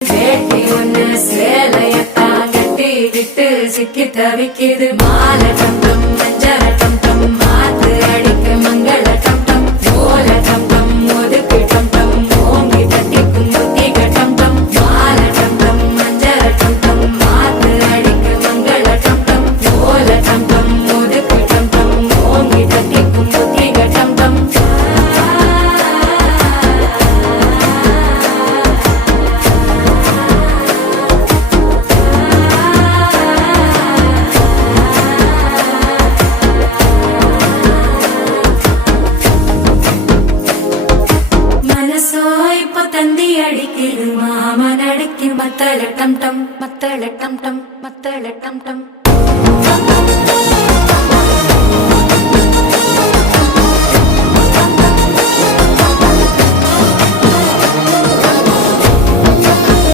வேட்டி ஒண்ணு சேலையத்தான் கட்டிக்கிட்டு சிக்கி தவிக்குது. மாலை டம் டம் மஞ்சள டம் டம் மாத்து அடிக்க மங்கள டம் டம் ஓல டம் டம் ஒதுக்கு டம் டம் ஓங்கி தட்டிக்கும் முத்திக டம் டம் மாலை டம் டம் மஞ்சள டம் டம் மாத்து அடிக்க மங்கள டம் டம் ஓல டம் டம் ஒதுக்கு டம் டம் ஓங்கி தட்டிக்கும் முத்திக டம் டம். மனசோ இப்ப தந்தி அடிக்குது மாமன் அடிக்கு மத்தள டம் டம் மத்தள டம் டம் மத்தள டம் டம்.